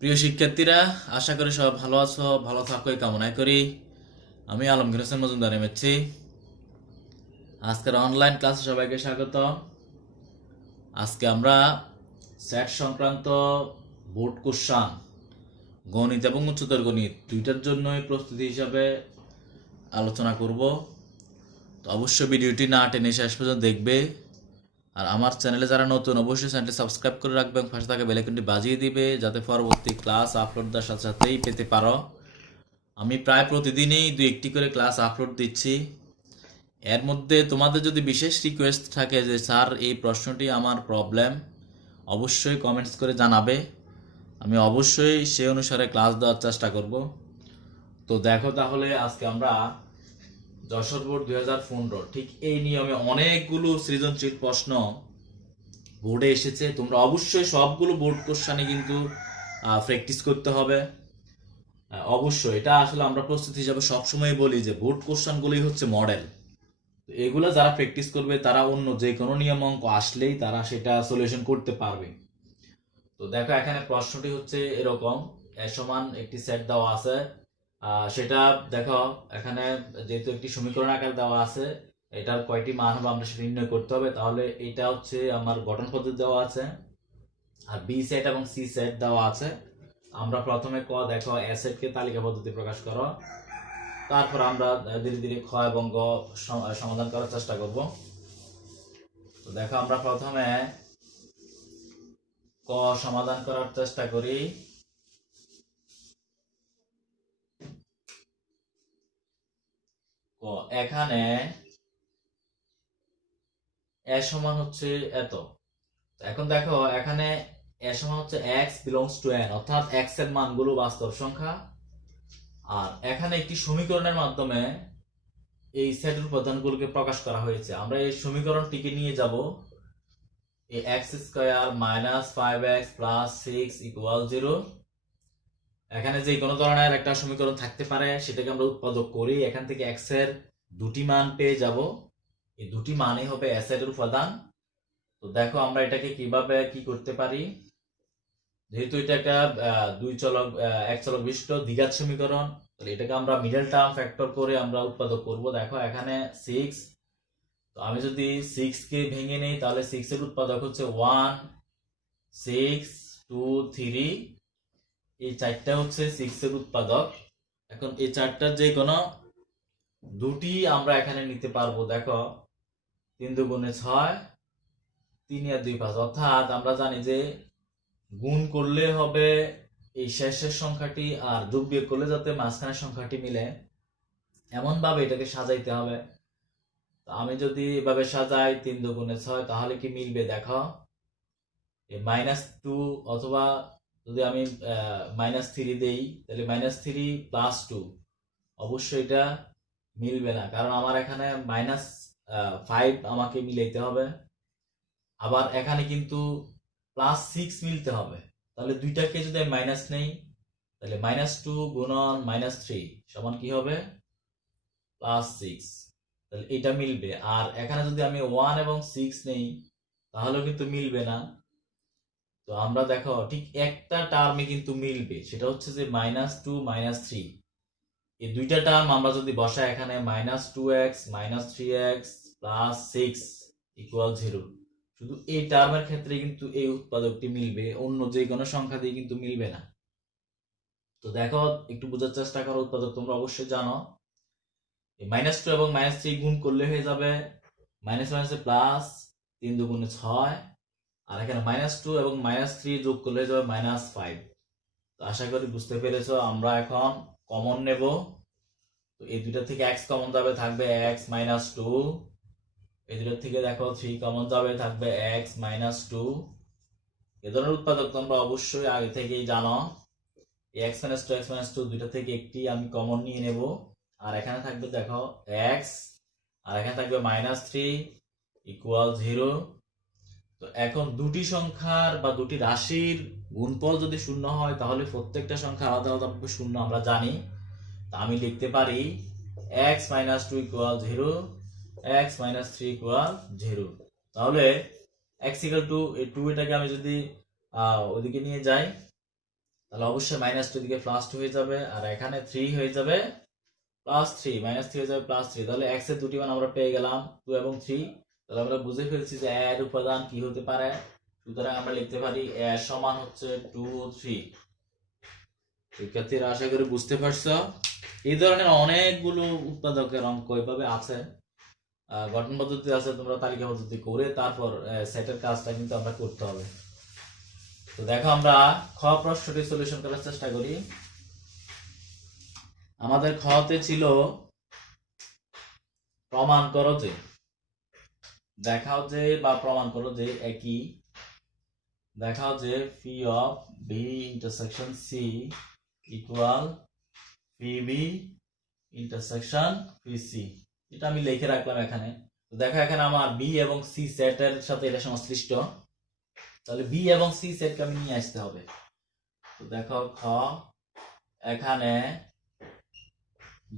প্রিয় শিক্ষার্থীরা, আশা করি সব ভালো আছো, ভালো থাকো এই কামনাই করি। আমি আলমগীর হোসেন মজুমদার এমএসসি। আজকের অনলাইন ক্লাসে সবাইকে স্বাগত। আজকে আমরা স্যাট সংক্রান্ত বোর্ড কোশ্চান, গণিত এবং উচ্চতর গণিত দুইটার জন্যই প্রস্তুতি হিসাবে আলোচনা করব। তো অবশ্যই ভিডিওটি না টেনে শেষ পর্যন্ত দেখবে। আর আমার চ্যানেলে যারা নতুন, অবশ্যই চ্যানেলটি সাবস্ক্রাইব করে রাখবে এবং পাশে থাকা বেল আইকনটি বাজিয়ে দিবে, যাতে পরবর্তী ক্লাস আপলোড দেওয়ার সাথে সাথেই পেতে পারো। আমি প্রায় প্রতিদিনই দুই একটি করে ক্লাস আপলোড দিচ্ছি। এর মধ্যে তোমাদের যদি বিশেষ রিকোয়েস্ট থাকে যে স্যার এই প্রশ্নটি আমার প্রবলেম, অবশ্যই কমেন্টস করে জানাবে। আমি অবশ্যই সে অনুসারে ক্লাস দেওয়ার চেষ্টা করব। তো দেখো, তাহলে আজকে আমরা যশোর বোর্ড 2015 ঠিক এই নিয়মে অনেকগুলো সৃজনশীল প্রশ্ন বোর্ডে এসেছে। তোমরা অবশ্যই সবগুলো বোর্ড কোশ্চানে কিন্তু প্র্যাকটিস করতে হবে। অবশ্যই এটা আসলে আমরা প্রস্তুতি হিসাবে সবসময় বলি যে বোর্ড কোশ্চানগুলোই হচ্ছে মডেল। এগুলো যারা প্র্যাকটিস করবে তারা অন্য যে কোনো নিয়ম অঙ্ক আসলেই তারা সেটা সলিউশন করতে পারবে। তো দেখো, এখানে প্রশ্নটি হচ্ছে এরকম: এ সমান একটি সেট দেওয়া আছে। সেটা দেখো, এখানে যেহেতু একটি সমীকরণ আকার দেওয়া আছে, এটার কয়টি মান হবে আমরা সেটা নির্ণয় করতে হবে। তাহলে এটা হচ্ছে আমার গঠন পদ্ধতি দেওয়া আছে, আর বি সেট এবং সি সেট দেওয়া আছে। আমরা প্রথমে দেখো এ সেটকে তালিকা পদ্ধতি প্রকাশ করো, তারপর আমরা ধীরে ধীরে খ এবং গ সমাধান করার চেষ্টা করব। তো দেখো, আমরা প্রথমে ক সমাধান করার চেষ্টা করি। ক এখানে এ সমান হচ্ছে এত। এখন দেখো, এখানে এ সমান হচ্ছে x বিলংস টু n, অর্থাৎ x এর মানগুলো বাস্তব সংখ্যা। আর এখানে একটি সমীকরণের মাধ্যমে এই সেটের উপাদানগুলোকে প্রকাশ করা হয়েছে। আমরা এই সমীকরণটিকে নিয়ে যাব এই x square minus 5x plus 6 equal 0। এখানে যে কোনো ধরনের একটা সমীকরণ থাকতে পারে, সেটাকে আমরা উৎপাদক করি। এখান থেকে x এর দুটি মান পেয়ে যাব, এই দুটি মানই হবে s এর উপাদান। তো দেখো, আমরা এটাকে কিভাবে কি করতে পারি। যেহেতু এটা একটা দুই চলক এক চলক বিশিষ্ট দ্বিঘাত সমীকরণ, তাহলে এটাকে আমরা মিডল টার্ম ফ্যাক্টর করে আমরা উৎপাদক করব। দেখো, এখানে 6, তো আমি যদি 6 কে ভেঙে নেই, তাহলে 6 এর উৎপাদক হচ্ছে 1, 6, 2, 3। এই চারটা হচ্ছে 6 এর উৎপাদক। এখন এই চারটার যে কোনো দুটি আমরা এখানে নিতে পারবো। দেখো, 3 দুগুণে 6, 3 আর 2 5, অর্থাৎ আমরা জানি যে গুণ করলে হবে এই শেষের সংখ্যাটি, আর যোগ বিয়োগ করলে যাতে মাঝখানের সংখ্যাটি মিলে, এমন ভাবে এটাকে সাজাইতে হবে। আমি যদি এভাবে সাজাই 3 দুগুণে 6, তাহলে কি মিলবে? দেখো, এই -2, অথবা যদি আমি -3 দেই, তাহলে -3 প্লাস 2, অবশ্যই এটা মিলবে না, কারণ আমার এখানে -5 আমাকে মিলাইতে হবে। আবার এখানে কিন্তু +6 মিলতে হবে। তাহলে দুইটাকে যদি আমি মাইনাস নেই, তাহলে -2 গুণন -3 সমান কি হবে? +6। তাহলে এটা মিলবে। আর এখানে যদি আমি 1 এবং 6 নেই, তাহলেও কিন্তু মিলবে না। তো আমরা দেখো, ঠিক একটা টার্মে কিন্তু মিলবে, সেটা হচ্ছে যে -2 -3। এই দুইটা টার্ম আমরা যদি বসাই এখানে, -2x -3x প্লাস 6 ইকুয়াল 0, শুধু এই টার্মের ক্ষেত্রে কিন্তু এই উৎপাদকটি মিলবে, অন্য যে কোনো সংখ্যা দিয়ে কিন্তু মিলবে না। তো দেখো, একটু বোঝার চেষ্টা করো। উৎপাদক তোমরা অবশ্যই জানো, -2 এবং -3 গুণ করলে হয়ে যাবে মাইনাস মাইনাসে প্লাস, 3 দুগুণে 6। আর এখানে -2 এবং -3 যোগ করলে হয়ে যাবে -5। তো আশা করি বুঝতে পেরেছো। আমরা এখন কমন নেব। তো এই দুইটা থেকে x কমন যাবে, থাকবে x -2। এই দুইটার থেকে দেখো 3 কমন যাবে, থাকবে x -2। এ ধরনের উৎপাদক তোমরা অবশ্যই আগে থেকেই জানো। x -2 x -2 দুইটা থেকে একটি আমি কমন নিয়ে নেব। আর এখানে থাকবে দেখো x, আর এখানে থাকবে -3 ইকুয়াল 0। তো এখন দুটি সংখ্যার বা দুটি রাশির গুণফল যদি শূন্য হয়, তাহলে প্রত্যেকটা সংখ্যা আলাদা আলাদা ভাবে শূন্য আমরা জানি। তা আমি লিখতে পারি x -2 ইকুয়াল 0, x -3 ইকুয়াল 0। তাহলে x ইকুয়াল টু এই 2, এটাকে আমি যদি ওদিকে নিয়ে যাই, তাহলে অবশ্যই -2 দিকে +2 হয়ে যাবে, আর এখানে 3 হয়ে যাবে +3, -3 হয়ে যাবে +3। তাহলে x এর দুটি মান আমরা পেয়ে গেলাম 2 এবং 3। তাহলে আমরা বুঝে ফেলছি যে a এর উপাদান কি হতে পারে। সুতরাং আমরা লিখতে পারি a সমান হচ্ছে 2 ও 3। শিক্ষার্থীরা আশা করি বুঝতে পারছো। এই ধরনের অনেকগুলো উৎপাদকের অঙ্ক এভাবে আছে, গঠন পদ্ধতি আছে, তোমরা তালিকা পদ্ধতি করে তারপর সেটের কাজটা কিন্তু আমরা করতে হবে। তো দেখো আমরা খ প্রশ্নটি সলিউশন করার চেষ্টা করি। আমাদের খতে ছিল প্রমাণ করো যে, দেখাও যে বা প্রমাণ করো যে একই, দেখাও যে P of B intersection C equal P B intersection P C. এটা আমি লিখে রাখলাম এখানে। তো দেখো এখানে আমার বি এবং সি সেটের সাথে এটা সংশ্লিষ্ট, তাহলে বি এবং সি সেটকে আমি নিয়ে আসতে হবে। তো দেখো খ এখানে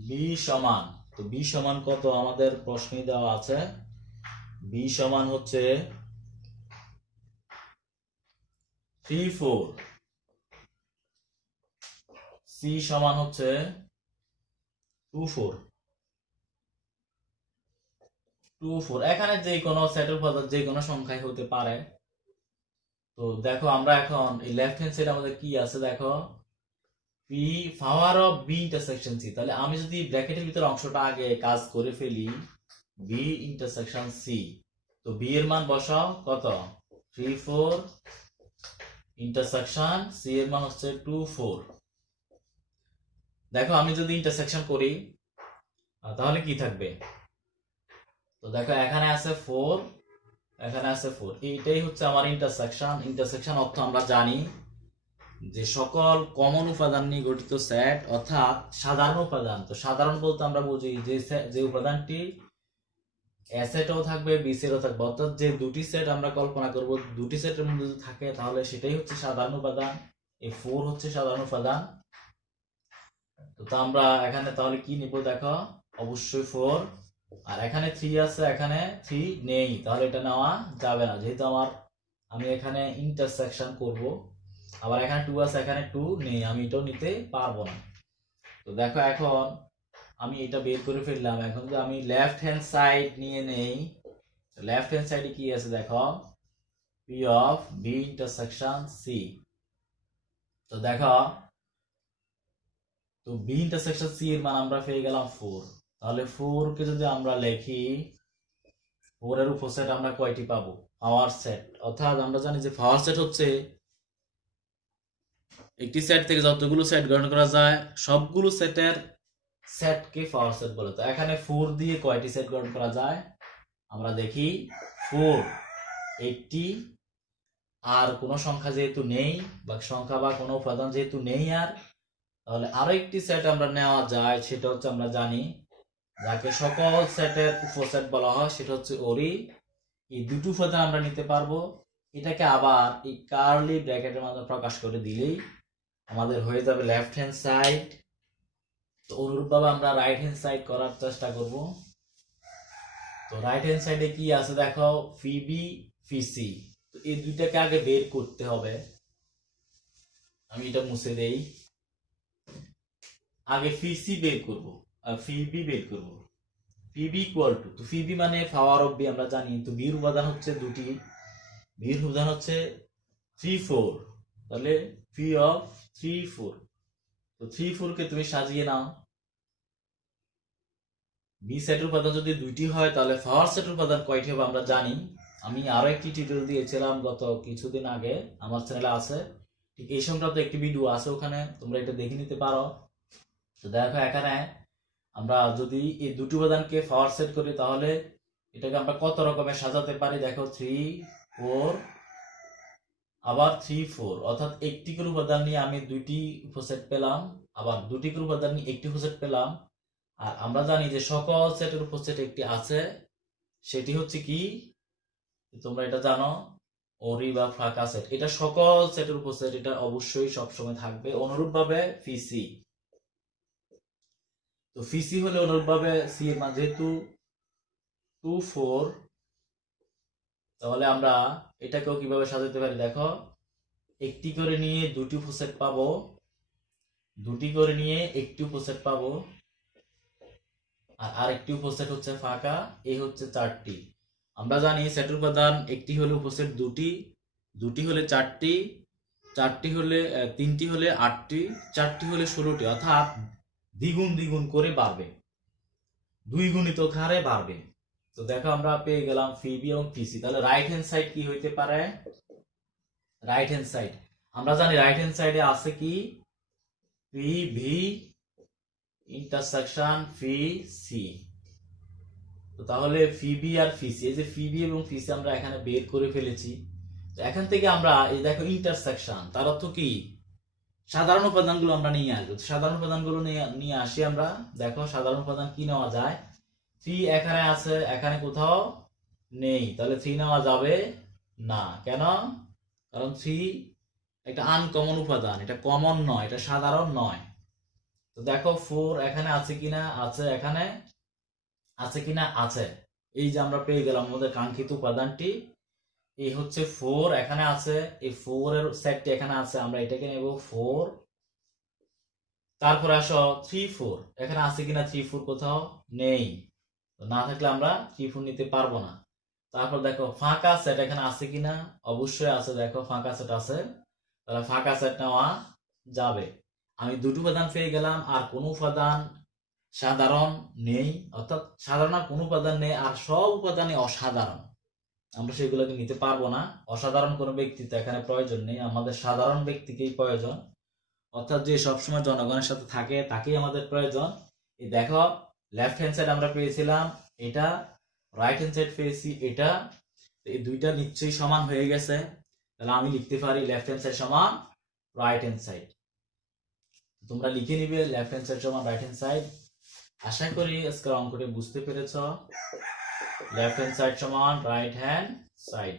বি সমান, তো বি সমান কত আমাদের প্রশ্নে দেওয়া আছে, বি সমান হচ্ছে 3 4, সি সমান হচ্ছে 2 4, 2 4। এখানে যে কোনো সেটের উপাদান যে কোনো সংখ্যায় হতে পারে। তো দেখো আমরা এখন এই লেফট হ্যান্ড সাইড আমাদের কি আছে, দেখো P power of B intersection C. তাহলে আমি যদি ব্র্যাকেটের ভিতর অংশটা আগে কাজ করে ফেলি, বি ইন্টারসেকশন সি, তো বি এর মান বসাও কত 3 4, ইন্টারসেকশন সি এর মান হচ্ছে 2 4। দেখো আমি যদি ইন্টারসেকশন করি তাহলে কি থাকবে, তো দেখো এখানে আছে 4, এখানে আছে 4, এইটাই হচ্ছে আমার ইন্টারসেকশন। ইন্টারসেকশন অর্থ আমরা জানি যে সকল কমন উপাদান নিয়ে গঠিত সেট, অর্থাৎ সাধারণ উপাদান। তো সাধারণ বলতে আমরা বুঝি যে উপাদানটি এ সেটও থাকবে বি সেটও থাকবে, অর্থাৎ যে দুটি সেট আমরা কল্পনা করব দুটি সেটের মধ্যে যদি থাকে তাহলে সেটাই হচ্ছে সাধারণ উপাদান। এই 4 হচ্ছে সাধারণ উপাদান। তো আমরা এখানে তাহলে কি নিব, দেখো অবশ্যই 4, আর এখানে 3 আছে, এখানে 3 নেই, তাহলে এটা নেওয়া যাবে না, যেহেতু আমি এখানে ইন্টারসেকশন করব। আবার এখানে 2 আছে, এখানে 2 নেই, আমি এটাও নিতে পারবো না। তো দেখো এখন আমি এটা বের করে ফেললাম। এখন যদি আমি লেফট হ্যান্ড সাইড নিয়ে নেই, লেফট হ্যান্ড সাইডে কি আছে দেখো P of B intersection C. তো দেখো তো বি ইন্টারসেকশন সি এর মান আমরা পেয়ে গেলাম 4। তাহলে 4 কে যদি আমরা লিখি, 4 এর উপসেট আমরা কয়টি পাবো, পাওয়ার সেট। অর্থাৎ আমরা জানি যে পাওয়ার সেট হচ্ছে একটি সেট থেকে যতগুলো সেট গঠন করা যায় সবগুলো সেটের সেটকে পাওয়ার সেট বলে। তো এখানে 4 দিয়ে কয়টি সেট গঠন করা যায় আমরা দেখি, 4 80, আর কোনো সংখ্যা যেহেতু নেই বা সংখ্যা বা কোনো উপাদান যেহেতু নেই, আর তাহলে আরো একটি সেট আমরা নেওয়া যায়, সেটা হচ্ছে আমরা জানি যাকে সকল সেটের উপসেট বলা হয়, সেটা হচ্ছে ওরি। এই দুটো উপাদান আমরা নিতে পারবো, এটাকে আবার এই কার্লি ব্র্যাকেটের মাধ্যমে প্রকাশ করে দিলেই আমাদের হয়ে যাবে লেফট হ্যান্ড সাইড। তো অনুরূপভাবে আমরা রাইট হ্যান্ড সাইড করার চেষ্টা করব। তো রাইট হ্যান্ড সাইডে কি আছে দেখো পি বি পি সি। তো এই দুইটাকে আগে বের করতে হবে, আমি এটা মুছে দেই। আগে পি সি বের করব আর পি বি বের করব। পি বি ইকুয়াল টু, তো পি বি মানে পাওয়ার অফ বি আমরা জানি, তো বির উপাদান হচ্ছে দুটি, বির উপাদান হচ্ছে 3 4, তাহলে পি অফ 3 4। তো 3 4 কে তুমি সাজিয়ে নাও। বি সেটের উপাদান যদি দুইটি হয় তাহলে পাওয়ার সেটের উপাদান কয়টি হবে আমরা জানি। আমি আরো একটি টিউটোরিয়াল দিয়েছিলাম গত কিছুদিন আগে, আমার চ্যানেলে আছে, ঠিক এই সংক্রান্ত একটি ভিডিও আছে, ওখানে তোমরা এটা দেখে নিতে পারো। তো দেখো এখানে আমরা যদি এই দুটি উপাদানকে পাওয়ার সেট করি তাহলে এটাকে আমরা কত রকমের সাজাতে পারি, দেখো 3 4 আবার 3 4, অর্থাৎ একটি করে উপাদান নিয়ে আমি দুইটি উপসেট পেলাম, আবার দুটি করে উপাদান নিয়ে একটি উপসেট পেলাম। আর আমরা জানি যে সকল সেটের উপসেট একটি আছে, সেটি হচ্ছে কি তোমরা এটা জানো, ওরি বা ফাঁকা সেট। এটা সকল সেটের উপসেট, এটা অবশ্যই সবসময় থাকবে। অনুরূপভাবে ফিসি, তো ফিসি হলে অনুরূপভাবে সি এর মান যেহেতু 2 4, তাহলে আমরা এটাকেও কিভাবে সাজাতে পারি দেখো, একটি করে নিয়ে দুটি উপসেট পাবো, দুটি করে নিয়ে একটি উপসেট পাবো, আর আরেকটি উপসেট হচ্ছে ফাঁকা। এই হচ্ছে 4টি। আমরা জানি সেটের উপাদান একটি হলে উপসেট দুটি, দুটি হলে 4টি, 4টি হলে 3টি হলে 8টি, 4টি হলে 16টি, অর্থাৎ দ্বিগুণ দ্বিগুণ করে বাড়বে, 2 গুণিত হারে বাড়বে। তো দেখো আমরা পেয়ে গেলাম ফি বি এবং ফি সি। তাহলে রাইট হ্যান্ড সাইড কি হইতে পারে? রাইট হ্যান্ড সাইড আমরা জানি রাইট হ্যান্ড সাইডে আছে কি পি ভি ইন্টারসেকশন ফি সি। তো তাহলে ফি বি আর ফি সি, এই যে ফি বি এবং ফি সি আমরা এখানে বের করে ফেলেছি। তো এখান থেকে আমরা এই দেখো ইন্টারসেকশন, তার অর্থ কি সাধারণ উপাদানগুলো আমরা নিয়ে আসবো। সাধারণ উপাদানগুলো নিয়ে আসি আমরা। দেখো সাধারণ উপাদান কি নেওয়া যায়? 3 এখানে আছে, এখানে কোথাও নেই, তাহলে 3 নেওয়া যাবে না। কেন? কারণ 3 একটা আনকমন উপাদান, এটা কমন নয়, এটা সাধারণ নয়। তো দেখো 4 এখানে আছে কিনা? আছে। এখানে আছে কিনা? আছে। এই যে আমরা পেয়ে গেলাম আমাদের কাঙ্ক্ষিত উপাদানটি। এই হচ্ছে 4 এখানে আছে, এই 4 এর সেটটি এখানে আছে, আমরা এটাকে নেব 4। তারপরে আসো 3 4 এখানে আছে কিনা? 3 4 কোথাও নেই, তো না থাকলে আমরা 3 4 নিতে পারবো না। তারপর দেখো ফাঁকা সেট এখানে আছে কিনা? অবশ্যই আছে। দেখো ফাঁকা সেট আছে, তাহলে ফাঁকা সেট নেওয়া যাবে। আমি দুটো উপাদান পেয়ে গেলাম, আর কোনো উপাদান সাধারণ নেই, অর্থাৎ সাধারণ আর কোনো উপাদান নেই, আর সব উপাদানই অসাধারণ, আমরা সেগুলোকে নিতে পারবো না। অসাধারণ কোনো ব্যক্তি তো এখানে প্রয়োজন নেই, আমাদের সাধারণ ব্যক্তিকেই প্রয়োজন, অর্থাৎ যে সবসময় জনগণের সাথে থাকে তাকেই আমাদের প্রয়োজন। এই দেখো লেফট হ্যান্ড সাইড আমরা পেয়েছিলাম এটা, রাইট হ্যান্ড সাইড পেয়েছি এটা, এই দুইটা নিশ্চয়ই সমান হয়ে গেছে। তাহলে আমি লিখতে পারি লেফট হ্যান্ড সাইড সমান রাইট হ্যান্ড সাইড। তোমরা লিখে নিবে লেফট হ্যান্ড সাইড সমান রাইট হ্যান্ড সাইড। আশা করি আজকের অঙ্কটি বুঝতে পেরেছ। লেফট হ্যান্ড সাইড সমান রাইট হ্যান্ড সাইড।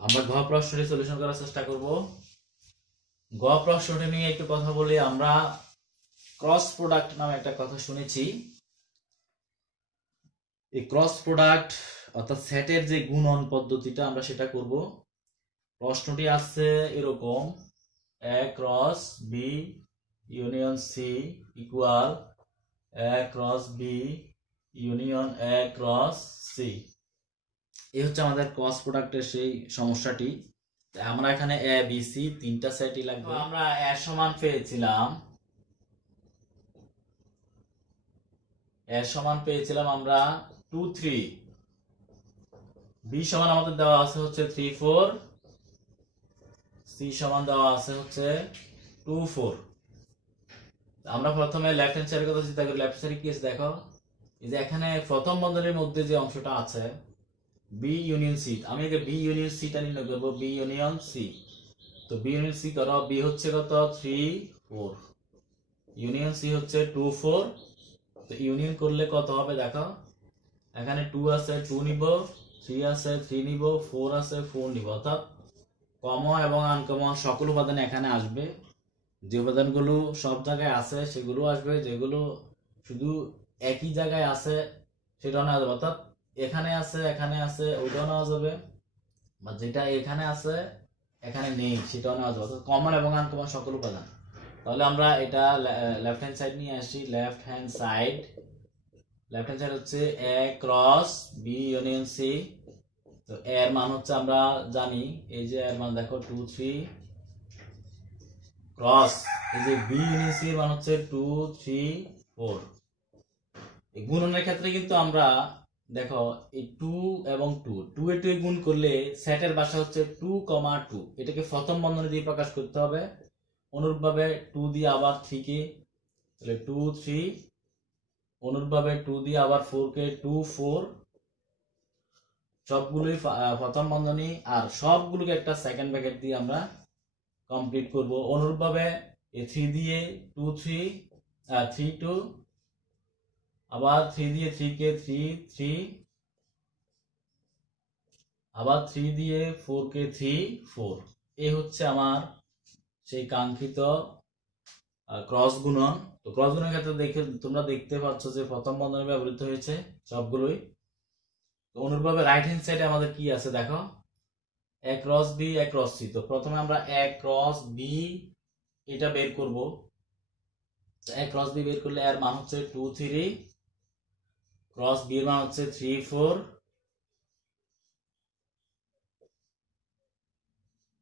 আমরা ঘ প্রশ্নটি সলিউশন করার চেষ্টা করব। গ প্রশ্নটি নিয়ে একটু কথা বলি। আমরা ক্রস প্রোডাক্ট নামে একটা কথা শুনেছি। এই ক্রস প্রোডাক্ট অর্থাৎ সেটের যে গুণন পদ্ধতিটা আমরা সেটা করব। প্রশ্নটি আছে এরকম, A cross B union C equal A cross B union A cross C. এই হচ্ছে আমাদের ক্রস প্রোডাক্টের সেই সমস্যাটি। আমরা এখানে এ বি সি তিনটা সেটই লাগবে। আমরা এ সমান পেয়েছিলাম, এ সমান পেয়েছিলাম আমরা 2 3, বি সমান আমাদের দেওয়া আছে হচ্ছে 3 4, সি সমান দেওয়া আছে হচ্ছে 2 4। আমরা প্রথমে লেফট হ্যান্ড সাইডের কথা চিন্তা করি। লেফট সাইডে কি আছে দেখো, এই যে এখানে প্রথম বন্ধনীর মধ্যে যে অংশটা আছে বি ইউনিয়ন সি, আমি একে বি ইউনিয়ন সিটা নির্ণয় করবো। বি ইউনিয়ন সি, তো বি ইউনিয়ন সি করো। বি হচ্ছে কত? 3 4, ইউনিয়ন সি হচ্ছে 2 4। তো ইউনিয়ন করলে কত হবে দেখো, এখানে 2 আছে 2 নিব, 3 আছে 3 নিব, 4 আছে 4 নিব, অর্থাৎ কমন এবং আনকমন সকল উপাদান এখানে আসবে। যে উপাদানগুলো সব জায়গায় আছে সেগুলো আসবে, যেগুলো শুধু একই জায়গায় আছে সেটাও নেওয়া যাবে, অর্থাৎ এখানে আছে এখানে আছে ওইটাও নেওয়া যাবে, বা যেটা এখানে আছে এখানে নেই সেটাও নেওয়া যাবে, অর্থাৎ কমন এবং আনকমন সকল উপাদান। তাহলে আমরা এটা লেফট হ্যান্ড সাইড নিয়ে আসি। Left hand side, left hand side হচ্ছে A cross B union C. তো এর মান হচ্ছে আমরা জানি, এই যে এর মান দেখো 2 3 ক্রস এই যে বি ইউনিয়ন সি এর মান হচ্ছে 2 3 4। এই গুণনের ক্ষেত্রে কিন্তু আমরা দেখো এই 2 এবং 2 এ 2 গুণ করলে সেটের ভাষা হচ্ছে 2, 2, এটাকে প্রথম বন্ধনী দিয়ে প্রকাশ করতে হবে। অনুরূপভাবে 2 দিয়ে আবার 3 কে, তাহলে 2 3, অনুরূপভাবে 2 দিয়ে আবার 4 কে 2 4, সবগুলোই প্রথম বন্ধনী, আর সবগুলোকে একটা সেকেন্ড ব্র্যাকেট দিয়ে আমরা কমপ্লিট করব। অনুরূপভাবে এই 3 দিয়ে 2 3 3 2, আবার 3 দিয়ে 3 কে 3 3, আবার 3 দিয়ে 4 কে 3 4। এই হচ্ছে আমার সেই কাঙ্ক্ষিত ক্রস গুণন। তো ক্রস গুণনের ক্ষেত্রে দেখে তোমরা দেখতে পাচ্ছ যে প্রথম বন্ধনী ব্যবহৃত হয়েছে সবগুলোই। তো অনুরূপভাবে রাইট হ্যান্ড সাইডে আমাদের কি আছে দেখো, A cross B A cross C. তো প্রথমে আমরা এ ক্রস বি এটা বের করব। এ ক্রস বি বের করলে এর মান হচ্ছে 2 3, ক্রস বি এর মান হচ্ছে 3 4।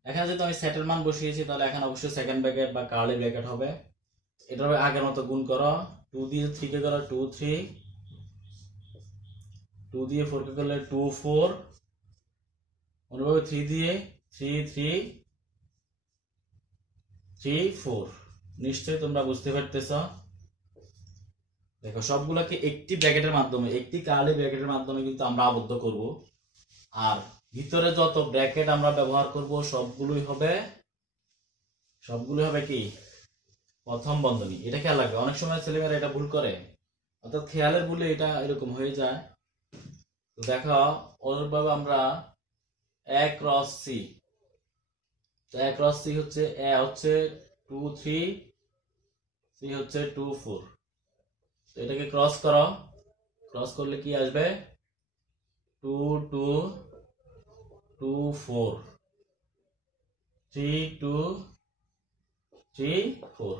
এখানে যদি আমি সেটের মান বসিয়েছি তাহলে এখানে অবশ্যই সেকেন্ড ব্র্যাকেট বা কার্লি ব্র্যাকেট হবে। এটা হবে আগের মতো গুণ করো, 2 দিয়ে 3 কে করো 2 3, 2 দিয়ে 4 কে করলে 2 4, অনুভাবে 3 দিয়ে 3 3 3 4। নিশ্চয়ই তোমরা বুঝতে পারতেছ। দেখো সবগুলোকে একটি ব্র্যাকেটের মাধ্যমে, একটি কার্লি ব্র্যাকেটের মাধ্যমে কিন্তু আমরা আবদ্ধ করব। আর ভিতরে যত ব্র্যাকেট আমরা ব্যবহার করব সবগুলোই হবে কি প্রথম বন্ধনী। এটা খেয়াল রাখবে, অনেক সময় ছেলেমেয়েরা এটা ভুল করে, অর্থাৎ খেয়ালের ভুলে এটা এরকম হয়ে যায়। তো দেখো অনুরূপভাবে আমরা এ ক্রস সি, তো এ ক্রস সি হচ্ছে এ হচ্ছে 2 3, সি হচ্ছে 2 4। তো এটাকে ক্রস করো, ক্রস করলে কি আসবে 2 2 2 4, 3 2 3 4।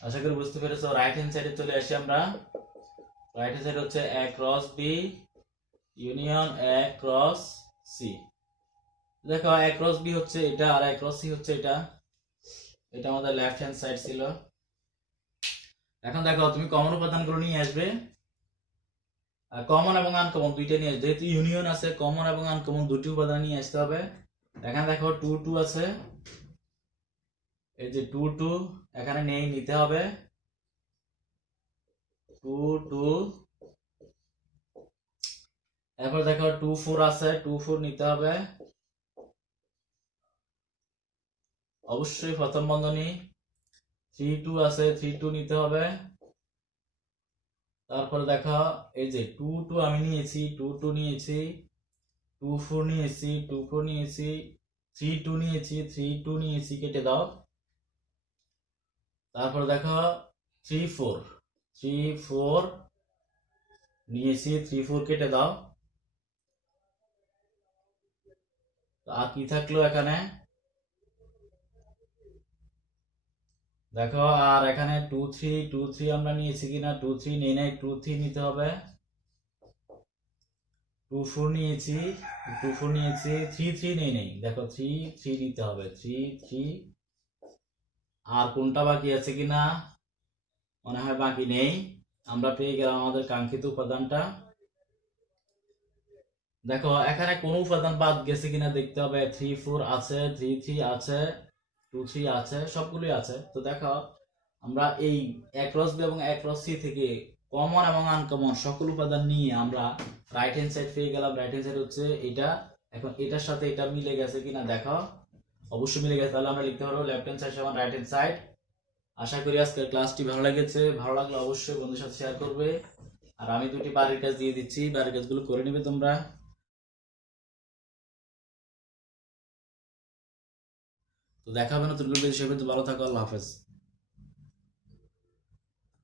আশা করি বুঝতে পেরেছো। রাইট হ্যান্ড সাইডে চলে আসি আমরা। রাইট হ্যান্ড সাইড হচ্ছে A cross B union A cross C. দেখো এ ক্রস বি হচ্ছে এটা আর এ ক্রস সি হচ্ছে এটা। এটা আমাদের লেফট হ্যান্ড সাইড ছিল। এখন দেখো তুমি কমন উপাদানগুলো নিয়ে আসবে, কমন এবং আনকমন দুইটা নিয়ে আসবে। যেহেতু ইউনিয়ন আছে, কমন এবং আনকমন দুটি উপাদান নিয়ে আসতে হবে। এখানে দেখো 2 2 আছে, এই যে 2 2 এখানে নিতে হবে 2 2। এরপর দেখো 2 4 আছে, 2 4 নিতে হবে অবশ্যই প্রথম বন্ধনী। 3 2 আছে, 3 2 নিতে হবে। তারপরে দেখো এই যে 2 2 আমি নিয়েছি, 2 2 নিয়েছি, 2 4 নিয়েছি, 2 4 নিয়েছি, 3 2 নিয়েছি, 3 2 নিয়েছি, কেটে দাও। তারপর দেখো 3 4 3 4 নিয়েছি, 3 4 কেটে দাও। আর কি থাকলো এখানে দেখো, আর এখানে 2 3 2 3 আমরা নিয়েছি কিনা, 2 3 নেই নাই, 2 3 নিতে হবে। 2 4 নিয়েছি, 2 4 নিয়েছি, 3 3 নেই নাই, দেখো 3 3 নিতে হবে, 3 3। আর কোনটা বাকি আছে কিনা মনে হয় বাকি নেই। আমরা পেয়ে গেলাম আমাদের কাঙ্ক্ষিত উপাদানটা। দেখো এখানে কোন উপাদান বাদ গেছে কিনা দেখতে হবে। 3 4 আছে, 3 3 আছে, 2 3 আছে, সবগুলোই আছে। তো দেখো আমরা এই এ ক্রস বি এবং এ ক্রস সি থেকে কমন এবং আনকমন সকল উপাদান নিয়ে আমরা রাইট হ্যান্ড সাইড পেয়ে গেলাম। রাইট হ্যান্ড সাইড হচ্ছে এটা। এখন এটার সাথে এটা মিলে গেছে কিনা দেখো, অবশ্যই মিলে গেছে। তাহলে আমরা লিখতে পারবো লেফট হ্যান্ড সাইড সমান রাইট হ্যান্ড সাইড। আশা করি আজকের ক্লাসটি ভালো লেগেছে। ভালো লাগলে অবশ্যই বন্ধুদের সাথে শেয়ার করবে। আর আমি দুটি বাড়ির কাজ দিয়ে দিচ্ছি, বাড়ির কাজগুলো করে নেবে তোমরা। তো দেখা হবে নতুন ভিডিও হিসেবে। তো ভালো থাকো, আল্লাহ হাফেজ।